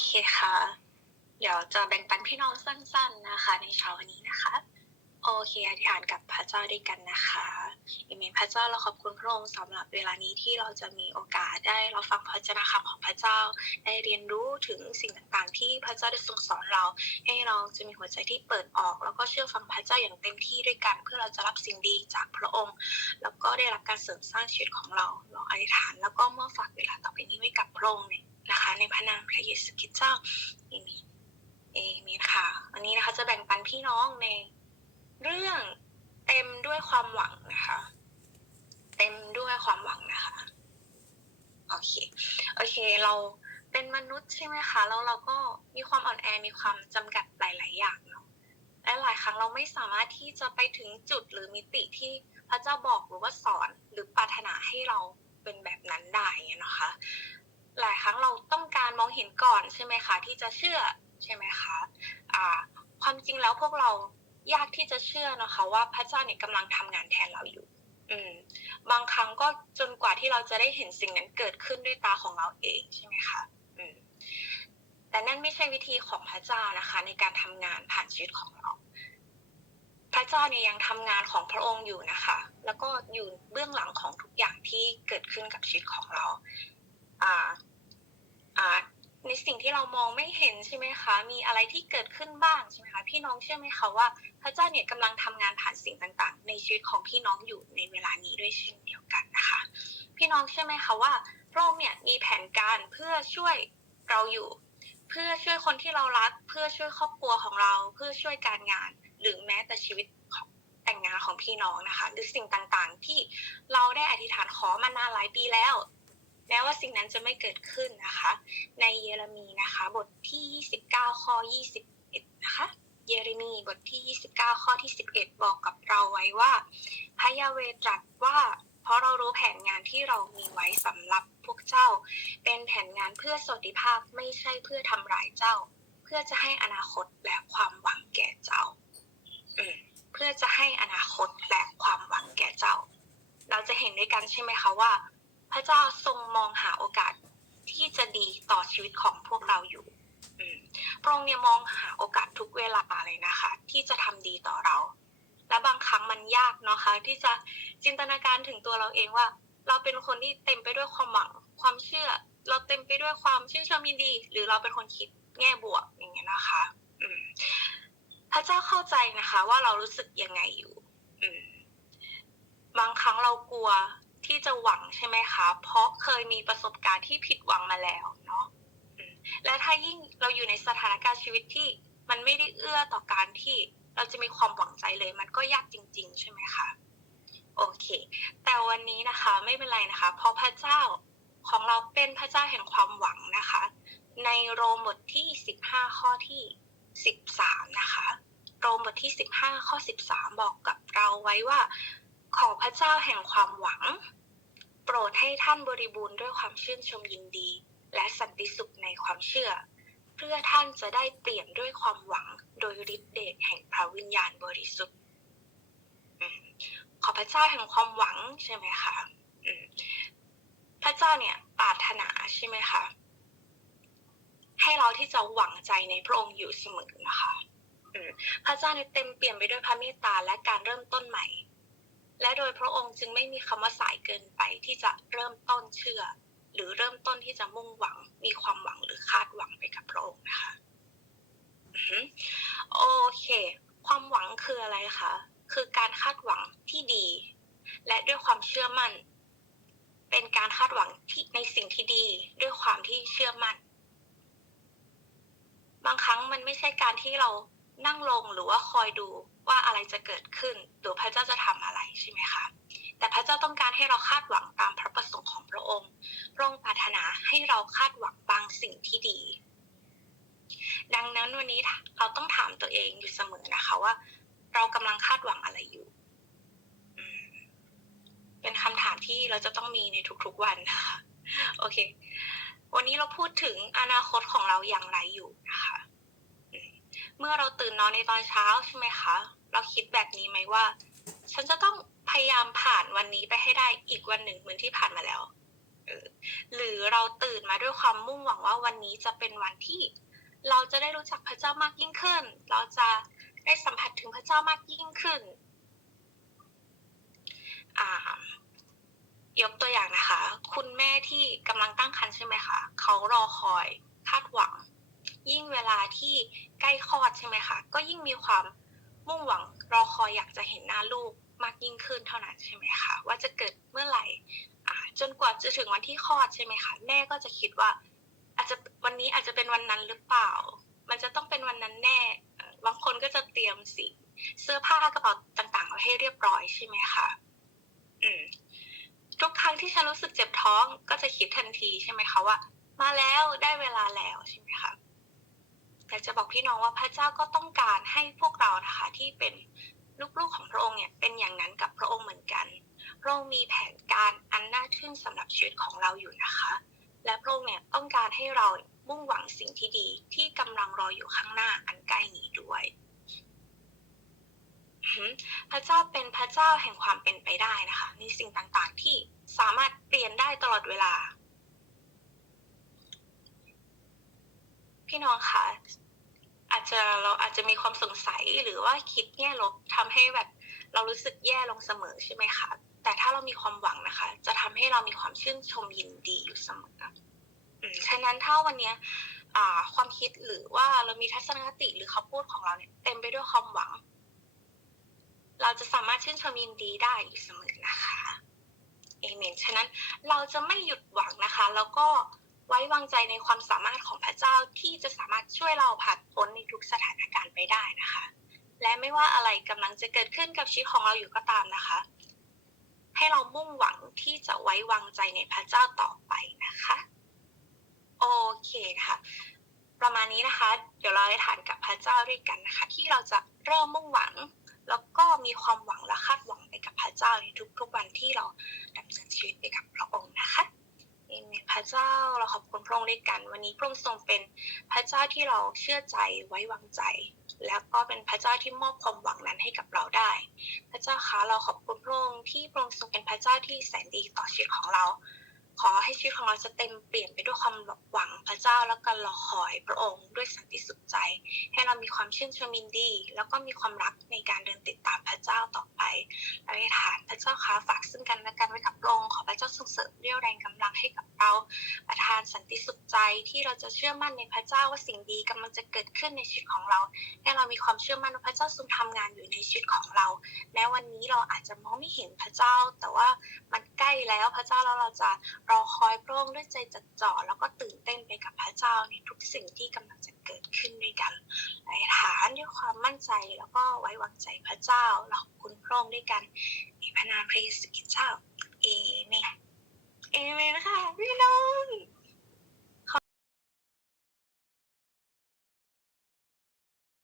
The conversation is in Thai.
เคค่ะ เดี๋ยวจะแบ่งปันพี่น้องสั้น ๆนะคะ ในเช้าวันนี้นะคะ โอเคอธิษฐานกับพระเจ้าด้วยกันนะคะเอเมนพระเจ้าเราขอบคุณพระองค์สำหรับเวลานี้ที่เราจะมีโอกาสได้เราฟังพระเจ้าคำของพระเจ้า ได้เรียนรู้ถึงสิ่งต่างๆ ที่พระเจ้าได้ทรงสอนเรา ให้เราจะมีหัวใจที่เปิดออก แล้วก็เชื่อฟังพระเจ้าอย่างเต็มที่ด้วยกัน เพื่อเราจะรับสิ่งดีจากพระองค์ แล้วก็ได้รับการเสริมสร้างชีวิตของเราเราอธิษฐานแล้วก็เมื่อฝากเวลาต่อไปนี้ไว้กับพระองค์เนี่ย นะคะ ในพระนามพระเยซูคริสต์เจ้าเอเมนเอเมนค่ะวันนี้นะคะจะแบ่งปันพี่น้องในเรื่องเต็มด้วยความหวังนะคะ เต็มด้วยความหวังนะคะโอเคโอเค เราเป็นมนุษย์ใช่ไหมคะแล้วเราก็มีความอ่อนแอมีความจำกัดหลาย ๆ อย่างเนาะและหลายครั้งเราไม่สามารถที่จะไปถึงจุดหรือมิติที่พระเจ้าบอกหรือว่าสอนหรือปรารถนาให้เราเป็นแบบนั้นได้เงี้ยนะคะ หลายครั้งเราต้องการมองเห็นก่อนใช่ไหมคะ ที่จะเชื่อใช่ไหมคะอ่าความจริงแล้วพวกเรายากที่จะเชื่อนะคะ ว่าพระเจ้าเนี่ยกำลังทำงานแทนเราอยู่ อืม บางครั้งก็จนกว่าที่เราจะได้เห็นสิ่งนั้นเกิดขึ้นด้วยตาของเราเองใช่ไหมคะอืมแต่นั่นไม่ใช่วิธีของพระเจ้านะคะ ในการทำงานผ่านชีวิตของเรา พระเจ้าเนี่ยยังทำงานของพระองค์อยู่นะคะ แล้วก็อยู่เบื้องหลังของทุกอย่างที่เกิดขึ้นกับชีวิตของเรา อ่าอ่าในสิ่งที่เรามองไม่เห็นใช่ไหมคะ มีอะไรที่เกิดขึ้นบ้างใช่ไหมคะพี่น้องเชื่อไหมคะว่า พระเจ้าเนี่ยกำลังทำงานผ่านสิ่งต่างๆ ในชีวิตของพี่น้องอยู่ในเวลานี้ด้วยเช่นเดียวกันนะคะ พี่น้องเชื่อไหมคะว่าพระองค์เนี่ยมีแผนการเพื่อช่วยเราอยู่ เพื่อช่วยคนที่เรารัก เพื่อช่วยครอบครัวของเรา เพื่อช่วยการงาน หรือแม้แต่ชีวิตของแต่งงานของพี่น้องนะคะ หรือสิ่งต่างๆ ที่เราได้อธิษฐานขอมานานหลายปีแล้ว แม้ว่าสิ่งนั้นจะไม่เกิดขึ้นนะคะ ในเยเรมีนะคะ บทที่ 29 ข้อ 21 นะคะ เยเรมีบทที่ 29 ข้อที่ 11 บอกกับเราไว้ว่าพระยาเวตรัสว่าเพราะเรารู้แผนงานที่เรามีไว้สำหรับพวกเจ้า เป็นแผนงานเพื่อสวัสดิภาพไม่ใช่เพื่อทำร้ายเจ้า เพื่อจะให้อนาคตและความหวังแก่เจ้าเพื่อจะให้อนาคตและความหวังแก่เจ้า เราจะเห็นด้วยกันใช่ไหมคะว่า พระเจ้าทรงมองหาโอกาสที่จะดีต่อชีวิตของพวกเราอยู่พระองค์เนี่ยมองหาโอกาสทุกเวลาเลยนะคะ ที่จะทำดีต่อเรา และบางครั้งมันยากเนาะคะ ที่จะจินตนาการถึงตัวเราเองว่า เราเป็นคนที่เต็มไปด้วยความหวัง ความเชื่อ เราเต็มไปด้วยความชื่นชมยินดี หรือเราเป็นคนคิดแง่บวกอย่างเงี้ยนะคะอืพระเจ้าเข้าใจนะคะ ว่าเรารู้สึกยังไงอยู่อืบางครั้งเรากลัว ที่จะหวังใช่ไหมคะ เพราะเคยมีประสบการณ์ที่ผิดหวังมาแล้วเนาะและถ้ายิ่งเราอยู่ในสถานการณ์ชีวิตที่มันไม่ได้เอื้อต่อการที่เราจะมีความหวังใจเลย มันก็ยากจริง ๆ ใช่ไหมคะโอเค แต่วันนี้นะคะไม่เป็นไรนะคะ เพราะพระเจ้าของเราเป็นพระเจ้าแห่งความหวังนะคะ ในโรมบทที่ 15 ข้อที่ 13 นะคะ โรมบทที่ 15 ข้อ 13 บอกกับเราไว้ว่า ขอพระเจ้าแห่งความหวัง โปรดให้ท่านบริบูรณ์ด้วยความชื่นชมยินดี และสันติสุขในความเชื่อ เพื่อท่านจะได้เปลี่ยนด้วยความหวังโดยฤทธิเดชแห่งพระวิญญาณบริสุทธิ์ขอพระเจ้าแห่งความหวังใช่ไหมคะมพระเจ้าเนี่ยปรารถนาใช่ไหมคะให้เราที่จะหวังใจในพระองค์อยู่เสมอนะคะพระเจ้าเนี่ยเต็มเปี่ยมไปด้วยพระเมตตาและการเริ่มต้นใหม่ และโดยพระองค์จึงไม่มีคำว่าสายเกินไปที่จะเริ่มต้นเชื่อ หรือเริ่มต้นที่จะมุ่งหวัง มีความหวังหรือคาดหวังไปกับพระองค์นะคะโอเค ความหวังคืออะไรคะคือการคาดหวังที่ดี และด้วยความเชื่อมั่น เป็นการคาดหวังที่ในสิ่งที่ดี ด้วยความที่เชื่อมั่น บางครั้งมันไม่ใช่การที่เรานั่งลงหรือว่าคอยดู ว่าอะไรจะเกิดขึ้นหรือพระเจ้าจะทำอะไรใช่ไหมคะแต่พระเจ้าต้องการให้เราคาดหวังตามพระประสงค์ของพระองค์พระองค์ปรารถนาให้เราคาดหวังบางสิ่งที่ดี ดังนั้นวันนี้เราต้องถามตัวเองอยู่เสมอนะคะว่า เรากำลังคาดหวังอะไรอยู่ เป็นคำถามที่เราจะต้องมีในทุกๆวันนะคะโอเค วันนี้เราพูดถึงอนาคตของเราอย่างไรอยู่นะคะ เมื่อเราตื่นนอนในตอนเช้าใช่ไหมคะ เราคิดแบบนี้ไหมว่า ฉันจะต้องพยายามผ่านวันนี้ไปให้ได้อีกวันหนึ่งเหมือนที่ผ่านมาแล้ว หรือเราตื่นมาด้วยความมุ่งหวังว่าวันนี้จะเป็นวันที่ เราจะได้รู้จักพระเจ้ามากยิ่งขึ้น เราจะได้สัมผัสถึงพระเจ้ามากยิ่งขึ้นยกตัวอย่างนะคะ คุณแม่ที่กำลังตั้งครรภ์ใช่ไหมคะเขารอคอยคาดหวัง ยิ่งเวลาที่ใกล้คลอดใช่ไหมคะก็ยิ่งมีความมุ่งหวังรอคอยอยากจะเห็นหน้าลูกมากยิ่งขึ้นเท่านั้นใช่ไหมคะว่าจะเกิดเมื่อไหร่จนกว่าจะถึงวันที่คลอดใช่ไหมคะแม่ก็จะคิดว่า อาจจะวันนี้อาจจะเป็นวันนั้นหรือเปล่า มันจะต้องเป็นวันนั้นแน่บางคนก็จะเตรียมสิ่งเสื้อผ้ากระเป๋าต่างๆไว้ให้เรียบร้อยใช่ไหมคะอืมทุกครั้งที่ฉันรู้สึกเจ็บท้องก็จะคิดทันทีใช่ไหมคะว่า มาแล้วได้เวลาแล้วใช่ไหมคะ อยากจะบอกพี่น้องว่าพระเจ้าก็ต้องการให้พวกเรานะคะที่เป็นลูกๆของพระองค์เนี่ยเป็นอย่างนั้นกับพระองค์เหมือนกัน พระองค์มีแผนการอันน่าทึ่งสำหรับชีวิตของเราอยู่นะคะ และพระองค์เนี่ยต้องการให้เรามุ่งหวังสิ่งที่ดีที่กำลังรออยู่ข้างหน้าอันใกล้นี้ด้วยพระเจ้าเป็นพระเจ้าแห่งความเป็นไปได้นะคะในสิ่งต่างๆที่สามารถเปลี่ยนได้ตลอดเวลา พี่น้องคะอาจจะเราอาจจะมีความสงสัยหรือว่าคิดแง่ลบทำให้แบบเรารู้สึกแย่ลงเสมอใช่ไหมคะแต่ถ้าเรามีความหวังนะคะ จะทำให้เรามีความชื่นชมยินดีอยู่เสมออืมฉะนั้นถ้าวันนี้ความคิดหรือว่าเรามีทัศนคติหรือคำพูดของเราเนี่ยเต็มไปด้วยความหวัง เราจะสามารถชื่นชมยินดีได้อยู่เสมอนะคะเอเมนฉะนั้นเราจะไม่หยุดหวังนะคะ แล้วก็ ไว้วางใจในความสามารถของพระเจ้าที่จะสามารถช่วยเราผ่านพ้นในทุกสถานการณ์ไปได้นะคะ และไม่ว่าอะไรกำลังจะเกิดขึ้นกับชีวิตของเราอยู่ก็ตามนะคะ ให้เรามุ่งหวังที่จะไว้วางใจในพระเจ้าต่อไปนะคะโอเคค่ะ ประมาณนี้นะคะ เดี๋ยวเราจะฐานกับพระเจ้าด้วยกันนะคะ ที่เราจะเริ่มมุ่งหวัง แล้วก็มีความหวังและคาดหวังไปกับพระเจ้าในทุกๆวันที่เราดำเนินชีวิตไปกับพระองค์นะคะ เอเมนพระเจ้าเราขอบคุณพระองค์ด้วยกัน วันนี้พระองค์ทรงเป็นพระเจ้าที่เราเชื่อใจไว้วางใจ แล้วก็เป็นพระเจ้าที่มอบความหวังนั้นให้กับเราได้ พระเจ้าคะเราขอบคุณพระองค์ที่พระองค์ทรงเป็นพระเจ้าที่แสนดีต่อชีวิตของเรา ขอให้ชีวิตของเราจะเต็มเปลี่ยนไปด้วยความหวังพระเจ้าแล้วก็รอคอยพระองค์ด้วยสันติสุขใจ ให้เรามีความชื่นชมยินดี แล้วก็มีความรักในการเดินติดตามพระเจ้าต่อไปเราได้ฐานพระเจ้าคะฝากซึ่งกันและกันไว้กับพระองค์ขอพระเจ้าทรงเสริมเรี่ยวแรงกำลังให้กับเราประทานสันติสุขใจที่เราจะเชื่อมั่นในพระเจ้าว่าสิ่งดีกำลังจะเกิดขึ้นในชีวิตของเรา ให้เรามีความเชื่อมั่นว่าพระเจ้าทรงทำงานอยู่ในชีวิตของเราแม้วันนี้เราอาจจะมองไม่เห็นพระเจ้า แต่ว่ามันใกล้แล้วพระเจ้าแล้วเราจะรอคอยพระองค์ด้วยใจจดจ่อแล้วก็ตื่นเต้นไปกับพระเจ้าในทุกสิ่งที่กำลังจะเกิดขึ้นด้วยกันในฐานด้วยความมั่นใจแล้วก็ไว้วางใจพระเจ้าเราขอบคุณพระองค์ด้วยกันในพระนามพระเยซูคริสต์เจ้าเอเมนเอเมนค่ะพี่น้อง